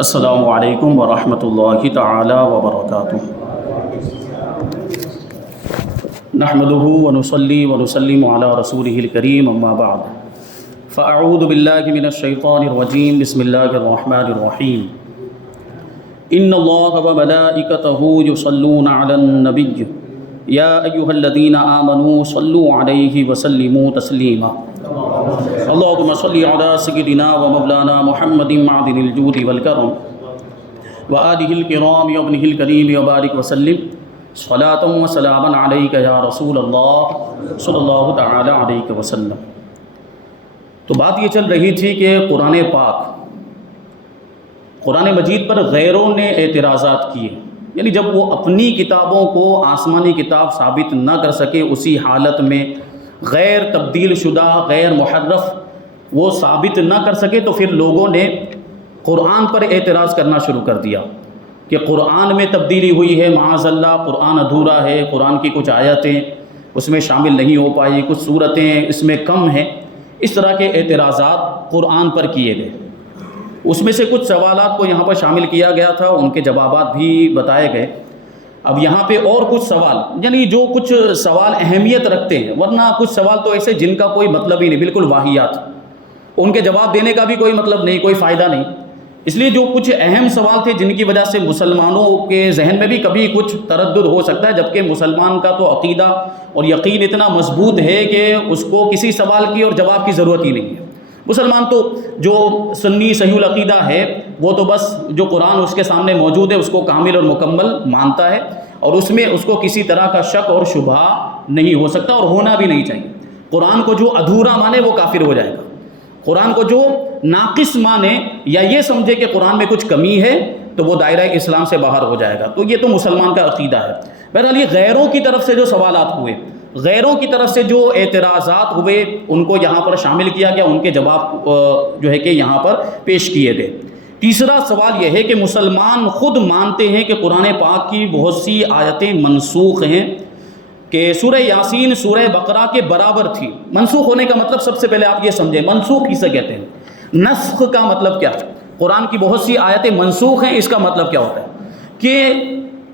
السلام علیکم ورحمۃ اللہ تعالی وبرکاتہ۔ نحمده ونصلی ونسلم علی رسولہ الکریم، اما بعد فاعوذ باللہ من الشیطان الرجیم، بسم اللہ الرحمن الرحیم۔ ان اللہ وملائکتہ یصلون علی النبی یا ایھا الذین آمنوا صلوا علیہ وسلموا تسلیما۔ اللہم صلی علی سیدنا و مولانا محمد معدن الجود والکرم وآلہ الکرام وابنہ الکریم وبارک وسلم صلاۃ و سلاما علیک یا رسول اللہ صلی اللہ تعالی علیہ وسلم۔ تو بات یہ چل رہی تھی کہ قرآن مجید پر غیروں نے اعتراضات کیے، یعنی جب وہ اپنی کتابوں کو آسمانی کتاب ثابت نہ کر سکے، اسی حالت میں غیر تبدیل شدہ غیر محرف وہ ثابت نہ کر سکے، تو پھر لوگوں نے قرآن پر اعتراض کرنا شروع کر دیا کہ قرآن میں تبدیلی ہوئی ہے، معاذ اللہ قرآن ادھورا ہے، قرآن کی کچھ آیتیں اس میں شامل نہیں ہو پائی، کچھ صورتیں اس میں کم ہیں۔ اس طرح کے اعتراضات قرآن پر کیے گئے۔ اس میں سے کچھ سوالات کو یہاں پر شامل کیا گیا تھا، ان کے جوابات بھی بتائے گئے۔ اب یہاں پہ اور کچھ سوال، یعنی جو کچھ سوال اہمیت رکھتے ہیں، ورنہ کچھ سوال تو ایسے جن کا کوئی مطلب ہی نہیں، بالکل واہیات، ان کے جواب دینے کا بھی کوئی مطلب نہیں، کوئی فائدہ نہیں۔ اس لیے جو کچھ اہم سوال تھے جن کی وجہ سے مسلمانوں کے ذہن میں بھی کبھی کچھ تردد ہو سکتا ہے، جبکہ مسلمان کا تو عقیدہ اور یقین اتنا مضبوط ہے کہ اس کو کسی سوال کی اور جواب کی ضرورت ہی نہیں ہے۔ مسلمان تو جو سنی صحیح العقیدہ ہے وہ تو بس جو قرآن اس کے سامنے موجود ہے اس کو کامل اور مکمل مانتا ہے، اور اس میں اس کو کسی طرح کا شک اور شبہ نہیں ہو سکتا، اور ہونا بھی نہیں چاہیے۔ قرآن کو جو ادھورا مانے وہ کافر ہو جائے گا، قرآن کو جو ناقص مانے یا یہ سمجھے کہ قرآن میں کچھ کمی ہے تو وہ دائرہ اسلام سے باہر ہو جائے گا۔ تو یہ تو مسلمان کا عقیدہ ہے۔ بہرحال یہ غیروں کی طرف سے جو سوالات ہوئے، غیروں کی طرف سے جو اعتراضات ہوئے، ان کو یہاں پر شامل کیا گیا، ان کے جواب جو ہے کہ یہاں پر پیش کیے گئے۔ تیسرا سوال یہ ہے کہ مسلمان خود مانتے ہیں کہ قرآن پاک کی بہت سی آیتیں منسوخ ہیں، کہ سورہ یاسین سورہ بقرہ کے برابر تھی۔ منسوخ ہونے کا مطلب سب سے پہلے آپ یہ سمجھیں، منسوخ کسے کہتے ہیں؟ نسخ کا مطلب کیا ہے؟ قرآن کی بہت سی آیتیں منسوخ ہیں، اس کا مطلب کیا ہوتا ہے؟ کہ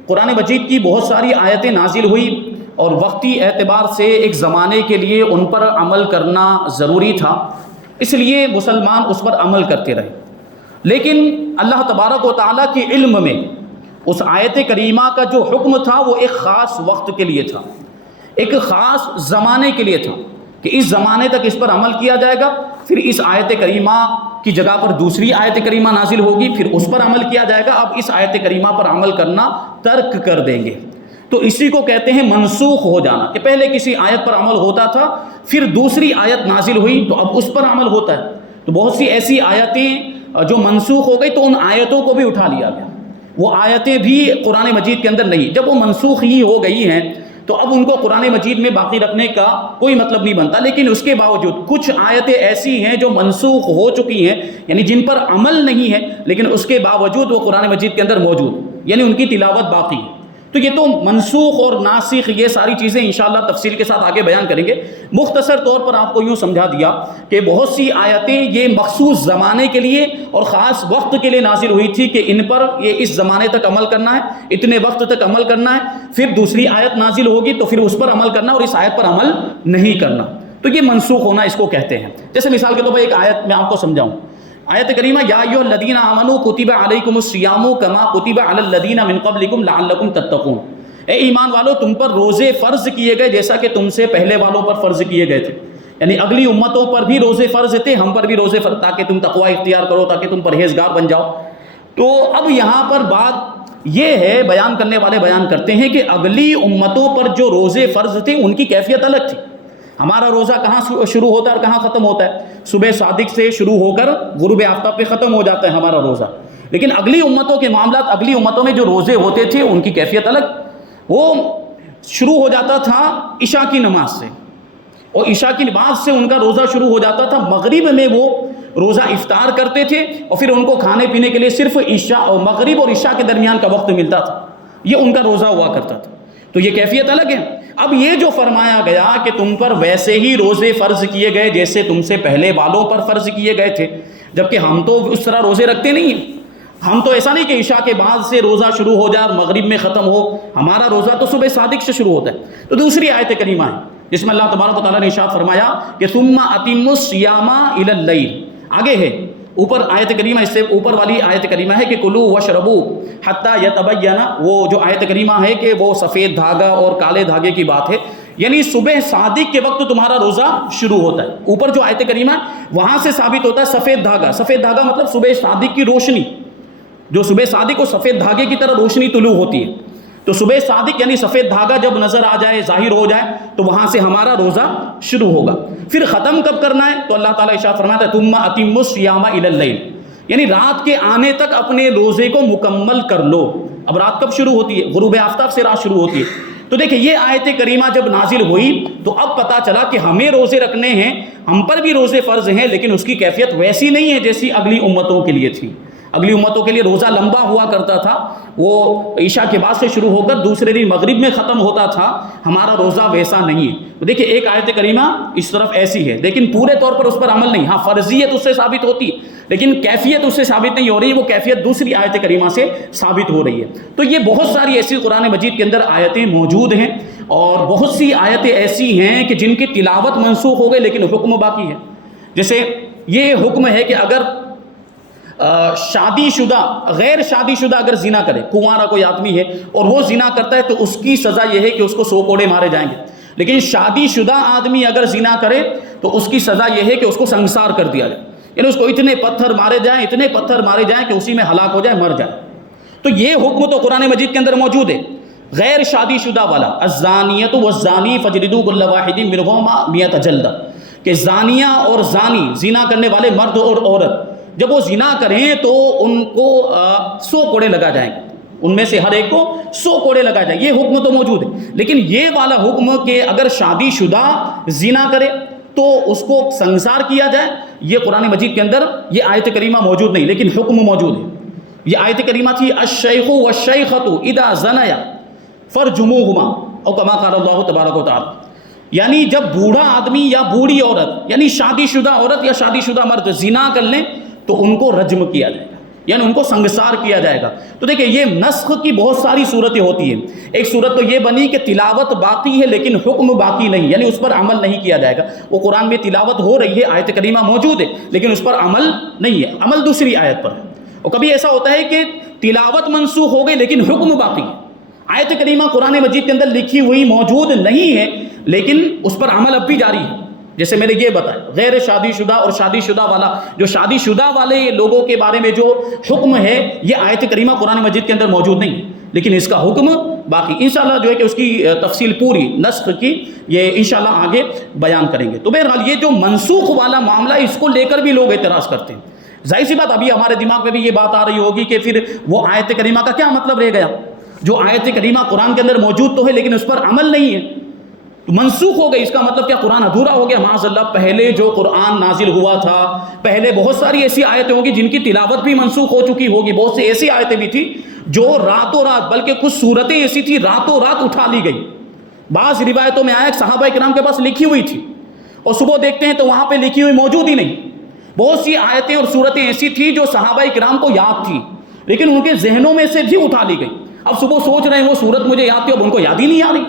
قرآن مجید کی بہت ساری آیتیں نازل ہوئی اور وقتی اعتبار سے ایک زمانے کے لیے ان پر عمل کرنا ضروری تھا، اس لیے مسلمان اس پر عمل کرتے رہے۔ لیکن اللہ تبارک و تعالیٰ کے علم میں اس آیت کریمہ کا جو حکم تھا وہ ایک خاص وقت کے لیے تھا، ایک خاص زمانے کے لیے تھا، کہ اس زمانے تک اس پر عمل کیا جائے گا، پھر اس آیت کریمہ کی جگہ پر دوسری آیت کریمہ نازل ہوگی، پھر اس پر عمل کیا جائے گا، اب اس آیت کریمہ پر عمل کرنا ترک کر دیں گے۔ تو اسی کو کہتے ہیں منسوخ ہو جانا، کہ پہلے کسی آیت پر عمل ہوتا تھا، پھر دوسری آیت نازل ہوئی تو اب اس پر عمل ہوتا ہے۔ تو بہت سی ایسی آیتیں جو منسوخ ہو گئی تو ان آیتوں کو بھی اٹھا لیا گیا، وہ آیتیں بھی قرآن مجید کے اندر نہیں۔ جب وہ منسوخ ہی ہو گئی ہیں تو اب ان کو قرآن مجید میں باقی رکھنے کا کوئی مطلب نہیں بنتا۔ لیکن اس کے باوجود کچھ آیتیں ایسی ہیں جو منسوخ ہو چکی ہیں، یعنی جن پر عمل نہیں ہے، لیکن اس کے باوجود وہ قرآن مجید کے اندر موجود، یعنی ان کی تلاوت باقی ہے۔ تو یہ تو منسوخ اور ناسخ یہ ساری چیزیں انشاءاللہ تفصیل کے ساتھ آگے بیان کریں گے۔ مختصر طور پر آپ کو یوں سمجھا دیا کہ بہت سی آیتیں یہ مخصوص زمانے کے لیے اور خاص وقت کے لیے نازل ہوئی تھی، کہ ان پر یہ اس زمانے تک عمل کرنا ہے، اتنے وقت تک عمل کرنا ہے، پھر دوسری آیت نازل ہوگی تو پھر اس پر عمل کرنا اور اس آیت پر عمل نہیں کرنا۔ تو یہ منسوخ ہونا اس کو کہتے ہیں۔ جیسے مثال کے طور پر ایک آیت میں آپ کو سمجھاؤں، آیت کریمہ یا ایھا الذین آمنوا کتب علیکم الصیام کما کتب علی الذین من قبلکم لعلکم تتقون۔ اے ایمان والو، تم پر روزے فرض کیے گئے جیسا کہ تم سے پہلے والوں پر فرض کیے گئے تھے، یعنی اگلی امتوں پر بھی روزے فرض تھے، ہم پر بھی روزے فرض، تاکہ تم تقوی اختیار کرو، تاکہ تم پرہیزگار بن جاؤ۔ تو اب یہاں پر بات یہ ہے، بیان کرنے والے بیان کرتے ہیں کہ اگلی امتوں پر جو روزے فرض تھے ان کی کیفیت الگ تھی۔ ہمارا روزہ کہاں شروع ہوتا ہے اور کہاں ختم ہوتا ہے؟ صبح صادق سے شروع ہو کر غروب آفتاب پہ ختم ہو جاتا ہے ہمارا روزہ۔ لیکن اگلی امتوں کے معاملات، اگلی امتوں میں جو روزے ہوتے تھے ان کی کیفیت الگ، وہ شروع ہو جاتا تھا عشاء کی نماز سے، اور عشاء کی نماز سے ان کا روزہ شروع ہو جاتا تھا، مغرب میں وہ روزہ افطار کرتے تھے، اور پھر ان کو کھانے پینے کے لیے صرف عشاء اور مغرب اور عشاء کے درمیان کا وقت ملتا تھا، یہ ان کا روزہ ہوا کرتا تھا۔ تو یہ کیفیت الگ ہے۔ اب یہ جو فرمایا گیا کہ تم پر ویسے ہی روزے فرض کیے گئے جیسے تم سے پہلے والوں پر فرض کیے گئے تھے، جبکہ ہم تو اس طرح روزے رکھتے نہیں ہیں، ہم تو ایسا نہیں کہ عشاء کے بعد سے روزہ شروع ہو جائے اور مغرب میں ختم ہو، ہمارا روزہ تو صبح صادق سے شروع ہوتا ہے۔ تو دوسری آیت کریمہ ہے جس میں اللہ تبارک و تعالیٰ نے ارشاد فرمایا کہ ثم اتموا الصیام الی اللیل، آگے ہے اوپر آیت کریمہ، اس سے اوپر والی آیت کریمہ ہے کہ کلوا واشربوا حتی یتبین، وہ جو آیت کریمہ ہے کہ وہ سفید دھاگا اور کالے دھاگے کی بات ہے، یعنی صبح صادق کے وقت تمہارا روزہ شروع ہوتا ہے۔ اوپر جو آیت کریمہ ہے وہاں سے ثابت ہوتا ہے سفید دھاگا، سفید دھاگا مطلب صبح صادق کی روشنی، جو صبح صادق کو سفید دھاگے کی طرح روشنی طلوع ہوتی ہے، تو صبح صادق یعنی سفید دھاگا جب نظر آ جائے، ظاہر ہو جائے، تو وہاں سے ہمارا روزہ شروع ہوگا۔ پھر ختم کب کرنا ہے؟ تو اللہ تعالیٰ ارشاد فرماتا ہے ثم اتموا الصیام الی اللیل، یعنی رات کے آنے تک اپنے روزے کو مکمل کر لو۔ اب رات کب شروع ہوتی ہے؟ غروب آفتاب سے رات شروع ہوتی ہے۔ تو دیکھیں یہ آیت کریمہ جب نازل ہوئی تو اب پتہ چلا کہ ہمیں روزے رکھنے ہیں، ہم پر بھی روزے فرض ہیں، لیکن اس کی کیفیت ویسی نہیں ہے جیسی اگلی امتوں کے لیے تھی۔ اگلی امتوں کے لیے روزہ لمبا ہوا کرتا تھا، وہ عشاء کے بعد سے شروع ہو کر دوسرے دن مغرب میں ختم ہوتا تھا، ہمارا روزہ ویسا نہیں ہے۔ دیکھیں ایک آیت کریمہ اس طرف ایسی ہے لیکن پورے طور پر اس پر عمل نہیں، ہاں فرضیت اس سے ثابت ہوتی ہے لیکن کیفیت اس سے ثابت نہیں ہو رہی، وہ کیفیت دوسری آیت کریمہ سے ثابت ہو رہی ہے۔ تو یہ بہت ساری ایسی قرآن مجید کے اندر آیتیں موجود ہیں، اور بہت سی آیتیں ایسی ہیں کہ جن کی تلاوت منسوخ ہو گئی لیکن حکم باقی ہے۔ جیسے یہ حکم ہے کہ اگر شادی شدہ، غیر شادی شدہ اگر زنا کرے، کنوارا کوئی آدمی ہے اور وہ زنا کرتا ہے تو اس کی سزا یہ ہے کہ اس کو 100 کوڑے مارے جائیں گے، لیکن شادی شدہ آدمی اگر زنا کرے تو اس کی سزا یہ ہے کہ اس کو سنگسار کر دیا جائے، یعنی اس کو اتنے پتھر مارے جائیں، اتنے پتھر مارے جائیں کہ اسی میں ہلاک ہو جائے، مر جائے۔ تو یہ حکم تو قرآن مجید کے اندر موجود ہے۔ غیر شادی شدہ والا الزانیۃ والزانی فاجلدوا کل واحد منہما 100 جلدہ، کہ زانیہ اور زانی، زنا کرنے والے مرد اور عورت جب وہ زنا کریں تو ان کو 100 کوڑے لگا جائیں گے، ان میں سے ہر ایک کو 100 کوڑے لگا جائیں، یہ حکم تو موجود ہے۔ لیکن یہ والا حکم کہ اگر شادی شدہ زنا کرے تو اس کو سنگسار کیا جائے، یہ قرآن مجید کے اندر یہ آیت کریمہ موجود نہیں، لیکن حکم موجود ہے۔ یہ آیت کریمہ تھی الشیخ والشیخۃ اذا زنیا فرجموہما، او کما قال اللہ تبارک و تعالی، یعنی جب بوڑھا آدمی یا بوڑھی عورت، یعنی شادی شدہ عورت یا شادی شدہ مرد زنا کر لیں تو ان کو رجم کیا جائے گا، یعنی ان کو سنگسار کیا جائے گا۔ تو دیکھیں یہ نسخ کی بہت ساری صورتیں ہوتی ہیں۔ ایک صورت تو یہ بنی کہ تلاوت باقی ہے لیکن حکم باقی نہیں، یعنی اس پر عمل نہیں کیا جائے گا۔ وہ قرآن میں تلاوت ہو رہی ہے، آیت کریمہ موجود ہے لیکن اس پر عمل نہیں ہے، عمل دوسری آیت پر ہے۔ اور کبھی ایسا ہوتا ہے کہ تلاوت منسوخ ہو گئی لیکن حکم باقی ہے، آیت کریمہ قرآن مجید کے اندر لکھی ہوئی موجود نہیں ہے لیکن اس پر عمل اب بھی جاری ہے۔ جیسے میں نے یہ بتایا غیر شادی شدہ اور شادی شدہ والا، جو شادی شدہ والے لوگوں کے بارے میں جو حکم ہے یہ آیت کریمہ قرآن مجید کے اندر موجود نہیں ہے لیکن اس کا حکم باقی۔ انشاءاللہ جو ہے کہ اس کی تفصیل پوری نسخ کی یہ انشاءاللہ آگے بیان کریں گے۔ تو بہرحال یہ جو منسوخ والا معاملہ اس کو لے کر بھی لوگ اعتراض کرتے ہیں۔ ظاہر سی بات ابھی ہمارے دماغ میں بھی یہ بات آ رہی ہوگی کہ پھر وہ آیت کریمہ کا کیا مطلب رہ گیا؟ جو آیت کریمہ قرآن کے اندر موجود تو ہے لیکن اس پر عمل نہیں ہے، تو منسوخ ہو گئی، اس کا مطلب کیا قرآن ادھورا ہو گیا؟ معاذ اللہ، پہلے جو قرآن نازل ہوا تھا پہلے بہت ساری ایسی آیتیں ہوگی جن کی تلاوت بھی منسوخ ہو چکی ہوگی، بہت سی ایسی آیتیں بھی تھی جو راتوں رات، بلکہ کچھ صورتیں ایسی تھی راتوں رات اٹھا لی گئی۔ بعض روایتوں میں آیا کہ صحابہ کرام کے پاس لکھی ہوئی تھی اور صبح دیکھتے ہیں تو وہاں پہ لکھی ہوئی موجود ہی نہیں۔ بہت سی آیتیں اور صورتیں ایسی تھی جو صحابہ کرام کو یاد تھی لیکن ان کے ذہنوں میں سے بھی اٹھا لی گئی۔ اب صبح سوچ رہے ہیں وہ صورت مجھے یاد تھی، اب ان کو یاد ہی نہیں آ رہی۔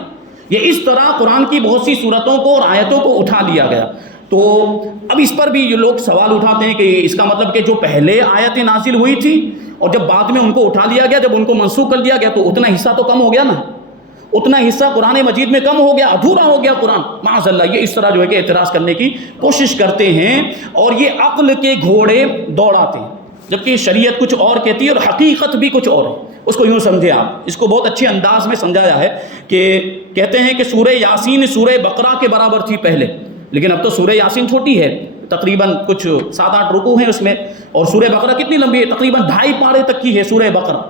یہ اس طرح قرآن کی بہت سی صورتوں کو اور آیتوں کو اٹھا لیا گیا۔ تو اب اس پر بھی یہ لوگ سوال اٹھاتے ہیں کہ اس کا مطلب کہ جو پہلے آیتیں نازل ہوئی تھی اور جب بعد میں ان کو اٹھا لیا گیا، جب ان کو منسوخ کر دیا گیا تو اتنا حصہ تو کم ہو گیا نا، اتنا حصہ قرآن مجید میں کم ہو گیا، ادھورا ہو گیا قرآن۔ معاذ اللہ، یہ اس طرح جو ہے کہ اعتراض کرنے کی کوشش کرتے ہیں اور یہ عقل کے گھوڑے دوڑاتے ہیں، جبکہ شریعت کچھ اور کہتی ہے اور حقیقت بھی کچھ اور ہے۔ اس کو یوں سمجھے آپ، اس کو بہت اچھے انداز میں سمجھایا ہے کہ کہتے ہیں کہ سورہ یاسین سورہ بقرہ کے برابر تھی پہلے، لیکن اب تو سورہ یاسین چھوٹی ہے، تقریباً کچھ 7-8 رکوع ہیں اس میں، اور سورہ بقرہ کتنی لمبی ہے؟ تقریباً 2.5 پارے تک کی ہے سورہ بقرہ،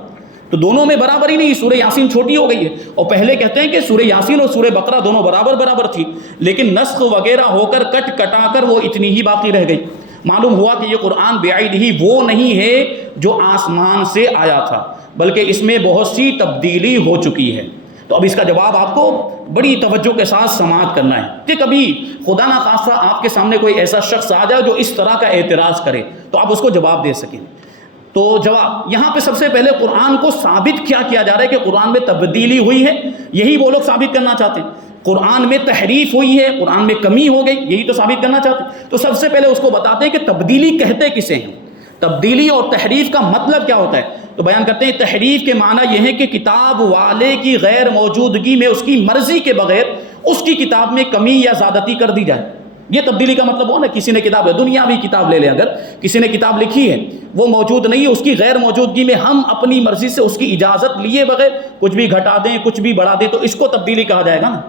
تو دونوں میں برابر ہی نہیں، سورہ یاسین چھوٹی ہو گئی ہے۔ اور پہلے کہتے ہیں کہ سورہ یاسین اور سورہ بقرہ دونوں برابر تھی، لیکن نسخ وغیرہ ہو کر کٹا کر وہ اتنی ہی باقی رہ گئی۔ معلوم ہوا کہ یہ قرآن بعید ہی وہ نہیں ہے جو آسمان سے آیا تھا، بلکہ اس میں بہت سی تبدیلی ہو چکی ہے۔ تو اب اس کا جواب آپ کو بڑی توجہ کے ساتھ سماعت کرنا ہے کہ کبھی خدا نہ خواستہ آپ کے سامنے کوئی ایسا شخص آ جائے جو اس طرح کا اعتراض کرے تو آپ اس کو جواب دے سکیں۔ تو جواب یہاں پہ سب سے پہلے قرآن کو ثابت کیا جا رہا ہے کہ قرآن میں تبدیلی ہوئی ہے، یہی وہ لوگ ثابت کرنا چاہتے ہیں. قرآن میں تحریف ہوئی ہے، قرآن میں کمی ہو گئی، یہی تو ثابت کرنا چاہتے ہیں. تو سب سے پہلے اس کو بتاتے ہیں کہ تبدیلی کہتے کسے ہیں، تبدیلی اور تحریف کا مطلب کیا ہوتا ہے. تو بیان کرتے ہیں تحریف کے معنی یہ ہے کہ کتاب والے کی غیر موجودگی میں اس کی مرضی کے بغیر اس کی کتاب میں کمی یا زیادتی کر دی جائے. یہ تبدیلی کا مطلب ہو نا. کسی نے کتاب دنیاوی کتاب لے لے، اگر کسی نے کتاب لکھی ہے وہ موجود نہیں ہے، اس کی غیر موجودگی میں ہم اپنی مرضی سے اس کی اجازت لیے بغیر کچھ بھی گھٹا دیں کچھ بھی بڑھا دیں تو اس کو تبدیلی کہا جائے گا نا.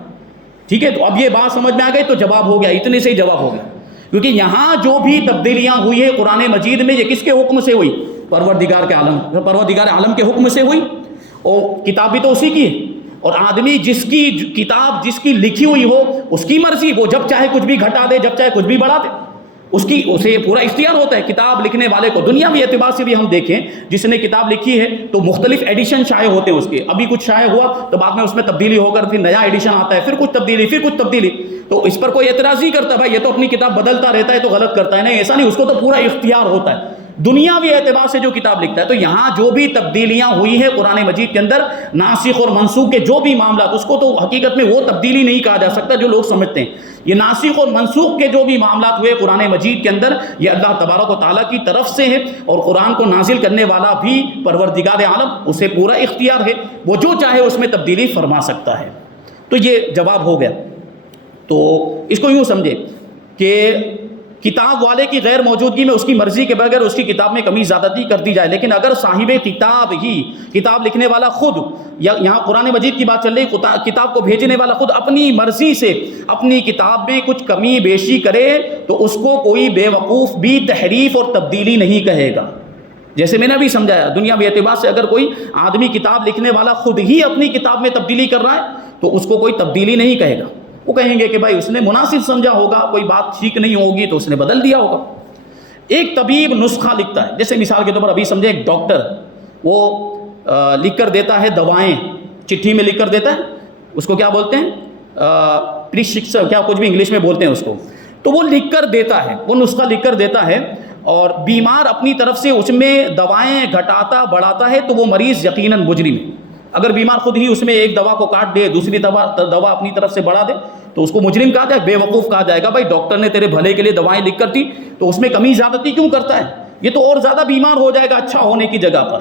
ٹھیک ہے، تو اب یہ بات سمجھ میں آ گئی تو جواب ہو گیا، اتنے سے ہی جواب ہو گیا. کیونکہ یہاں جو بھی تبدیلیاں ہوئی ہے قرآن مجید میں، یہ کس کے حکم سے ہوئی؟ پروردگار عالم کے حکم سے ہوئی. اور کتاب بھی تو اسی کی ہے. اور آدمی جس کی کتاب جس کی لکھی ہوئی ہو اس کی مرضی، وہ جب چاہے کچھ بھی گھٹا دے، جب چاہے کچھ بھی بڑھا دے، اسے پورا اختیار ہوتا ہے. کتاب لکھنے والے کو دنیاوی اعتبار سے بھی ہم دیکھیں، جس نے کتاب لکھی ہے تو مختلف ایڈیشن شائع ہوتے ہیں اس کے. ابھی کچھ شائع ہوا تو بعد میں اس میں تبدیلی ہو کر پھر نیا ایڈیشن آتا ہے، پھر کچھ تبدیلی. تو اس پر کوئی اعتراض نہیں کرتا، بھائی یہ تو اپنی کتاب بدلتا رہتا ہے تو غلط کرتا ہے. نہیں، ایسا نہیں، اس کو تو پورا اختیار ہوتا ہے دنیاوی اعتبار سے جو کتاب لکھتا ہے. تو یہاں جو بھی تبدیلیاں ہوئی ہیں قرآن مجید کے اندر، ناسخ اور منسوخ کے جو بھی معاملات، اس کو تو حقیقت میں وہ تبدیلی نہیں کہا جا سکتا جو لوگ سمجھتے ہیں. یہ ناسخ اور منسوخ کے جو بھی معاملات ہوئے قرآن مجید کے اندر، یہ اللہ تبارک و تعالیٰ کی طرف سے ہے. اور قرآن کو نازل کرنے والا بھی پروردگار عالم، اسے پورا اختیار ہے، وہ جو چاہے اس میں تبدیلی فرما سکتا ہے. تو یہ جواب ہو گیا. تو اس کو یوں سمجھے کہ کتاب والے کی غیر موجودگی میں اس کی مرضی کے بغیر اس کی کتاب میں کمی زیادتی کر دی جائے. لیکن اگر صاحب کتاب ہی، کتاب لکھنے والا خود، یا یہاں قرآن مجید کی بات چل رہی، کتاب کو بھیجنے والا خود اپنی مرضی سے اپنی کتاب میں کچھ کمی بیشی کرے تو اس کو کوئی بے وقوف بھی تحریف اور تبدیلی نہیں کہے گا. جیسے میں نے بھی سمجھایا، دنیاوی اعتبار سے اگر کوئی آدمی کتاب لکھنے والا خود ہی اپنی کتاب میں تبدیلی کر رہا ہے تو اس کو کوئی تبدیلی نہیں کہے گا. وہ کہیں گے کہ بھائی اس نے مناسب سمجھا ہوگا، کوئی بات ٹھیک نہیں ہوگی تو اس نے بدل دیا ہوگا. ایک طبیب نسخہ لکھتا ہے، جیسے مثال کے طور پر ابھی سمجھے ایک ڈاکٹر، وہ لکھ کر دیتا ہے دوائیں، چٹھی میں لکھ کر دیتا ہے، اس کو کیا بولتے ہیں، پرسکرپشن، کیا کچھ بھی انگلش میں بولتے ہیں اس کو. تو وہ لکھ کر دیتا ہے، وہ نسخہ لکھ کر دیتا ہے، اور بیمار اپنی طرف سے اس میں دوائیں گھٹاتا بڑھاتا ہے تو وہ مریض یقیناً مجرم ہے. اگر بیمار خود ہی اس میں ایک دوا کو کاٹ دے، دوسری دوا اپنی طرف سے بڑھا دے تو اس کو مجرم کہا جائے، بے وقوف کہا جائے گا. بھائی ڈاکٹر نے تیرے بھلے کے لیے دوائیں لکھ کر دی تو اس میں کمی زیادتی کیوں کرتا ہے، یہ تو اور زیادہ بیمار ہو جائے گا اچھا ہونے کی جگہ پر.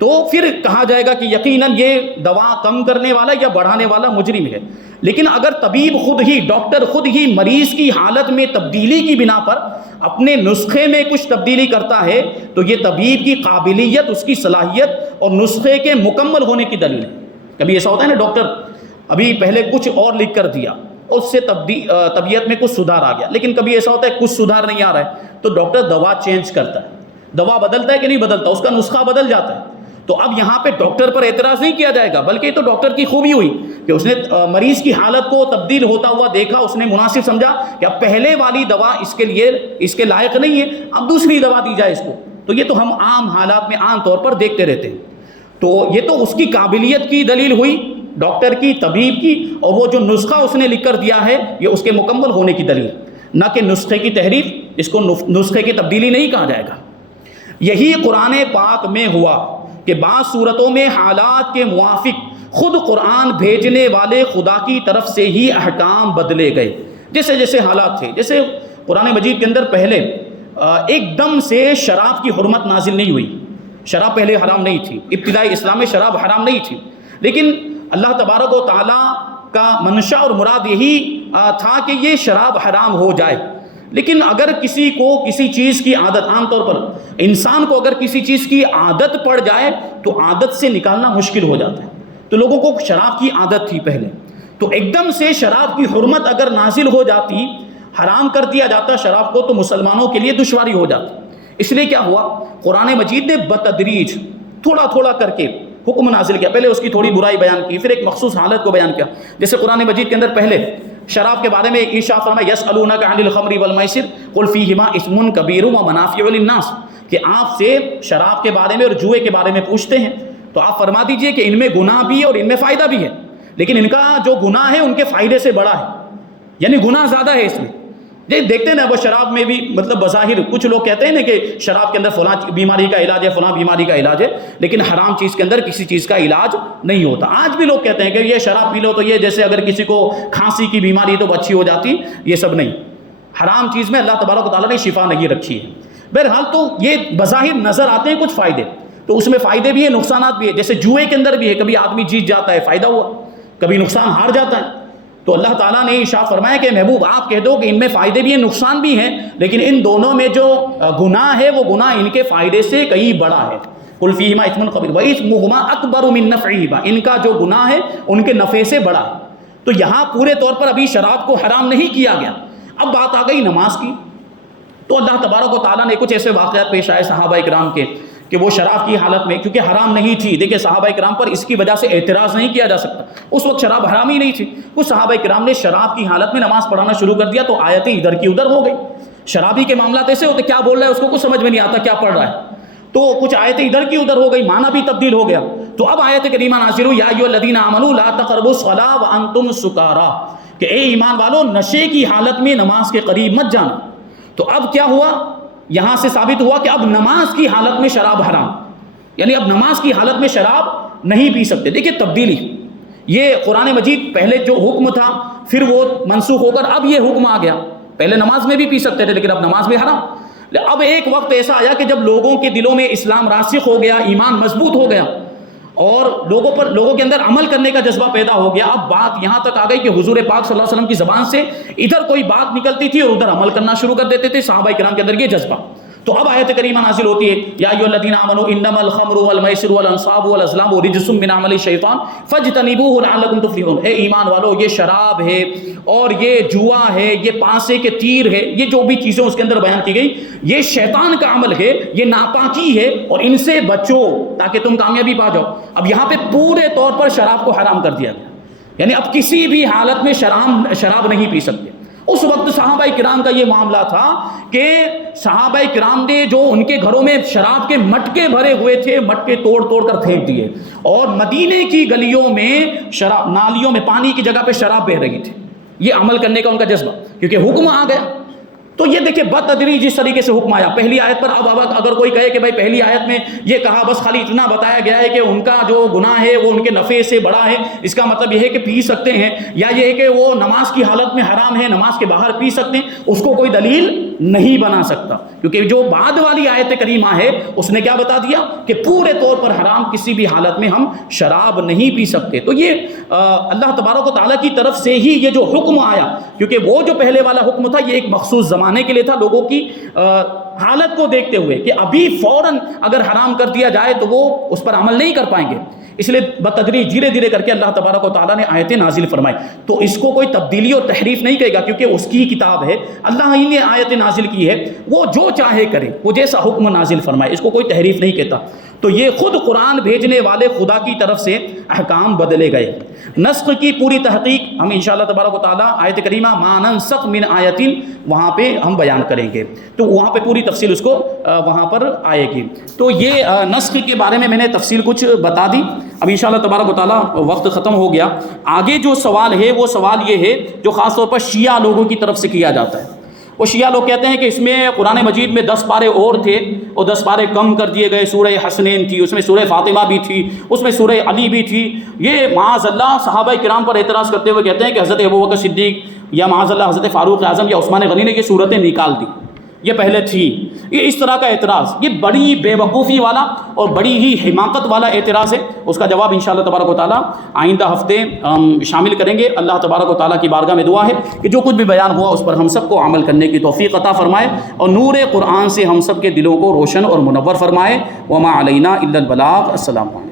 تو پھر کہا جائے گا کہ یقیناً یہ دوا کم کرنے والا یا بڑھانے والا مجرم ہے. لیکن اگر طبیب خود ہی، ڈاکٹر خود ہی مریض کی حالت میں تبدیلی کی بنا پر اپنے نسخے میں کچھ تبدیلی کرتا ہے تو یہ طبیب کی قابلیت، اس کی صلاحیت اور نسخے کے مکمل ہونے کی دلیل ہے. کبھی ایسا ہوتا ہے نا، ڈاکٹر ابھی پہلے کچھ اور لکھ کر دیا، اس سے طبیعت میں کچھ سدھار آ گیا. لیکن کبھی ایسا ہوتا ہے کچھ سدھار نہیں آ رہا ہے تو ڈاکٹر دوا چینج کرتا ہے. دوا بدلتا ہے کہ نہیں بدلتا، اس کا نسخہ بدل جاتا ہے. تو اب یہاں پہ ڈاکٹر پر اعتراض نہیں کیا جائے گا، بلکہ یہ تو ڈاکٹر کی خوبی ہوئی کہ اس نے مریض کی حالت کو تبدیل ہوتا ہوا دیکھا، اس نے مناسب سمجھا کہ اب پہلے والی دوا اس کے لائق نہیں ہے، اب دوسری دوا دی جائے اس کو. تو یہ تو ہم عام حالات میں عام طور پر دیکھتے رہتے ہیں. تو یہ تو اس کی قابلیت کی دلیل ہوئی، ڈاکٹر کی، طبیب کی، اور وہ جو نسخہ اس نے لکھ کر دیا ہے یہ اس کے مکمل ہونے کی دلیل، نہ کہ نسخے کی تحریف. اس کو نسخے کی تبدیلی نہیں کہا جائے گا. یہی قرآن پاک میں ہوا کہ بعض صورتوں میں حالات کے موافق خود قرآن بھیجنے والے خدا کی طرف سے ہی احکام بدلے گئے. جیسے جیسے حالات تھے، جیسے قرآن مجید کے اندر پہلے ایک دم سے شراب کی حرمت نازل نہیں ہوئی. شراب پہلے حرام نہیں تھی، ابتدائی اسلام میں شراب حرام نہیں تھی. لیکن اللہ تبارک و تعالیٰ کا منشا اور مراد یہی تھا کہ یہ شراب حرام ہو جائے. لیکن اگر کسی کو کسی چیز کی عادت، عام طور پر انسان کو اگر کسی چیز کی عادت پڑ جائے تو عادت سے نکالنا مشکل ہو جاتا ہے. تو لوگوں کو شراب کی عادت تھی پہلے، تو ایک دم سے شراب کی حرمت اگر نازل ہو جاتی، حرام کر دیا جاتا شراب کو، تو مسلمانوں کے لیے دشواری ہو جاتی. اس لیے کیا ہوا، قرآن مجید نے بتدریج تھوڑا تھوڑا کر کے حکم نازل کیا. پہلے اس کی تھوڑی برائی بیان کی، پھر ایک مخصوص حالت کو بیان کیا. جیسے قرآن مجید کے اندر پہلے شراب کے بارے میں ارشاد فرمایا، یسألونک عن الخمر والمیسر قل فیہما اسم کبیر ومنافع للناس، کہ آپ سے شراب کے بارے میں اور جوئے کے بارے میں پوچھتے ہیں تو آپ فرما دیجئے کہ ان میں گناہ بھی ہے اور ان میں فائدہ بھی ہے، لیکن ان کا جو گناہ ہے ان کے فائدے سے بڑا ہے، یعنی گناہ زیادہ ہے اس میں. دیکھتے ہیں نا وہ شراب میں بھی مطلب بظاہر کچھ لوگ کہتے ہیں نا کہ شراب کے اندر فلاں بیماری کا علاج ہے، فلاں بیماری کا علاج ہے، لیکن حرام چیز کے اندر کسی چیز کا علاج نہیں ہوتا. آج بھی لوگ کہتے ہیں کہ یہ شراب پی لو تو یہ جیسے اگر کسی کو کھانسی کی بیماری تو اچھی ہو جاتی، یہ سب نہیں. حرام چیز میں اللہ تبارک و تعالیٰ نے شفا نہیں رکھی ہے. بہرحال تو یہ بظاہر نظر آتے ہیں کچھ فائدے، تو اس میں فائدے بھی ہیں، نقصانات بھی ہیں. جیسے جوئے کے اندر بھی ہے، کبھی آدمی جیت جاتا ہے فائدہ ہوا، کبھی نقصان ہار جاتا ہے. تو اللہ تعالیٰ نے ارشاد فرمایا کہ محبوب آپ کہہ دو کہ ان میں فائدے بھی ہیں نقصان بھی ہیں، لیکن ان دونوں میں جو گناہ ہے وہ گناہ ان کے فائدے سے کہیں بڑا ہے. قل فیہما اثم کبیر واسمہما اکبر من نفعہما، ان کا جو گناہ ہے ان کے نفع سے بڑا ہے. تو یہاں پورے طور پر ابھی شراب کو حرام نہیں کیا گیا. اب بات آ گئی نماز کی. تو اللہ تبارک و تعالیٰ نے کچھ ایسے واقعات پیش آئے صحابہ کرام کے کہ وہ شراب کی حالت میں، کیونکہ حرام نہیں تھی. دیکھیں صحابہ کرام پر اس کی وجہ سے اعتراض نہیں کیا جا سکتا، اس وقت شراب حرام ہی نہیں تھی. کچھ صحابہ کرام نے شراب کی حالت میں نماز پڑھانا شروع کر دیا تو آیتیں ادھر کی ادھر ہو گئی. شرابی کے معاملات ایسے ہوتے، کیا بول رہا ہے اس کو کچھ سمجھ میں نہیں آتا کیا پڑھ رہا ہے، تو کچھ آیتیں ادھر کی ادھر ہو گئی، معنی بھی تبدیل ہو گیا. تو اب آیت کریمہ نازل ہوئی، یا ایھا الذین آمنوا لا تقربوا الصلاۃ وانتم سکارا، کہ اے ایمان والو نشے کی حالت میں نماز کے قریب مت جانا. تو اب کیا ہوا، یہاں سے ثابت ہوا کہ اب نماز کی حالت میں شراب حرام، یعنی اب نماز کی حالت میں شراب نہیں پی سکتے. دیکھیں تبدیلی، یہ قرآن مجید پہلے جو حکم تھا پھر وہ منسوخ ہو کر اب یہ حکم آ گیا. پہلے نماز میں بھی پی سکتے تھے لیکن اب نماز میں حرام. اب ایک وقت ایسا آیا کہ جب لوگوں کے دلوں میں اسلام راسخ ہو گیا، ایمان مضبوط ہو گیا اور لوگوں کے اندر عمل کرنے کا جذبہ پیدا ہو گیا. اب بات یہاں تک آ گئی کہ حضور پاک صلی اللہ علیہ وسلم کی زبان سے ادھر کوئی بات نکلتی تھی اور ادھر عمل کرنا شروع کر دیتے تھے صحابہ کرام کے اندر یہ جذبہ. تو اب آیت کریمہ نازل ہوتی ہے، یا ایھا الذین آمنوا انما الخمر والمیسر والانصاب والازلام رجس من عمل الشیطان فاجتنبوہ لعلکم تفلحون. اے ایمان والو یہ شراب ہے اور یہ جوا ہے، یہ پانسے کے تیر ہے، یہ جو بھی چیزیں اس کے اندر بیان کی گئی یہ شیطان کا عمل ہے، یہ ناپاکی ہے اور ان سے بچو تاکہ تم کامیابی پا جاؤ. اب یہاں پہ پورے طور پر شراب کو حرام کر دیا گیا، یعنی اب کسی بھی حالت میں شراب نہیں پی سکتے. اس وقت صحابہ کرام کا یہ معاملہ تھا کہ صحابہ کرام نے جو ان کے گھروں میں شراب کے مٹکے بھرے ہوئے تھے، مٹکے توڑ توڑ کر پھینک دیے، اور مدینے کی گلیوں میں شراب، نالیوں میں پانی کی جگہ پہ شراب بہہ رہی تھی. یہ عمل کرنے کا ان کا جذبہ، کیونکہ حکم آ گیا. تو یہ دیکھیں بتدریج جس طریقے سے حکم آیا پہلی آیت پر. اب اگر کوئی کہے کہ بھائی پہلی آیت میں یہ کہا بس خالی اتنا بتایا گیا ہے کہ ان کا جو گناہ ہے وہ ان کے نفع سے بڑا ہے، اس کا مطلب یہ ہے کہ پی سکتے ہیں، یا یہ ہے کہ وہ نماز کی حالت میں حرام ہے، نماز کے باہر پی سکتے ہیں، اس کو کوئی دلیل نہیں بنا سکتا. کیونکہ جو بعد والی آیت کریمہ ہے اس نے کیا بتا دیا کہ پورے طور پر حرام، کسی بھی حالت میں ہم شراب نہیں پی سکتے. تو یہ اللہ تبارک و تعالیٰ کی طرف سے ہی یہ جو حکم آیا، کیونکہ وہ جو پہلے والا حکم تھا یہ ایک مخصوص زمانے کے لیے تھا، لوگوں کی حالت کو دیکھتے ہوئے کہ ابھی فوراً اگر حرام کر دیا جائے تو وہ اس پر عمل نہیں کر پائیں گے. اس لیے بتدریج دھیرے دھیرے کر کے اللہ تبارک و تعالیٰ نے آیتیں نازل فرمائی. تو اس کو کوئی تبدیلی اور تحریف نہیں کہے گا، کیونکہ اس کی کتاب ہے، اللہ ہی نے آیتیں نازل کی ہے، وہ جو چاہے کرے، وہ جیسا حکم نازل فرمائے، اس کو کوئی تحریف نہیں کہتا. تو یہ خود قرآن بھیجنے والے خدا کی طرف سے احکام بدلے گئے. نسخ کی پوری تحقیق ہم انشاءاللہ تبارک و تعالیٰ آیت کریمہ ما ننسخ من آیت وہاں پہ ہم بیان کریں گے، تو وہاں پہ پوری تفصیل اس کو وہاں پر آئے گی. تو یہ نسخ کے بارے میں نے تفصیل کچھ بتا دی. اب انشاءاللہ تبارک و تعالیٰ وقت ختم ہو گیا. آگے جو سوال ہے وہ سوال یہ ہے جو خاص طور پر شیعہ لوگوں کی طرف سے کیا جاتا ہے. وہ شیعہ لوگ کہتے ہیں کہ اس میں قرآن مجید میں 10 پارے اور تھے اور 10 پارے کم کر دیے گئے. سورہ حسنین تھی، اس میں سورہ فاطمہ بھی تھی، اس میں سورہ علی بھی تھی. یہ معاذ اللہ صحابہ کرام پر اعتراض کرتے ہوئے کہتے ہیں کہ حضرت ابوبکر صدیق یا معاذ اللہ حضرت فاروق اعظم یا عثمان غنی نے یہ صورتیں نکال دی، یہ پہلے تھی. یہ اس طرح کا اعتراض یہ بڑی بے وقوفی والا اور بڑی ہی حماقت والا اعتراض ہے. اس کا جواب انشاءاللہ تبارک و تعالیٰ آئندہ ہفتے شامل کریں گے. اللہ تبارک و تعالیٰ کی بارگاہ میں دعا ہے کہ جو کچھ بھی بیان ہوا اس پر ہم سب کو عمل کرنے کی توفیق عطا فرمائے اور نور قرآن سے ہم سب کے دلوں کو روشن اور منور فرمائے. وما علینا الا البلاغ. السلام علیکم.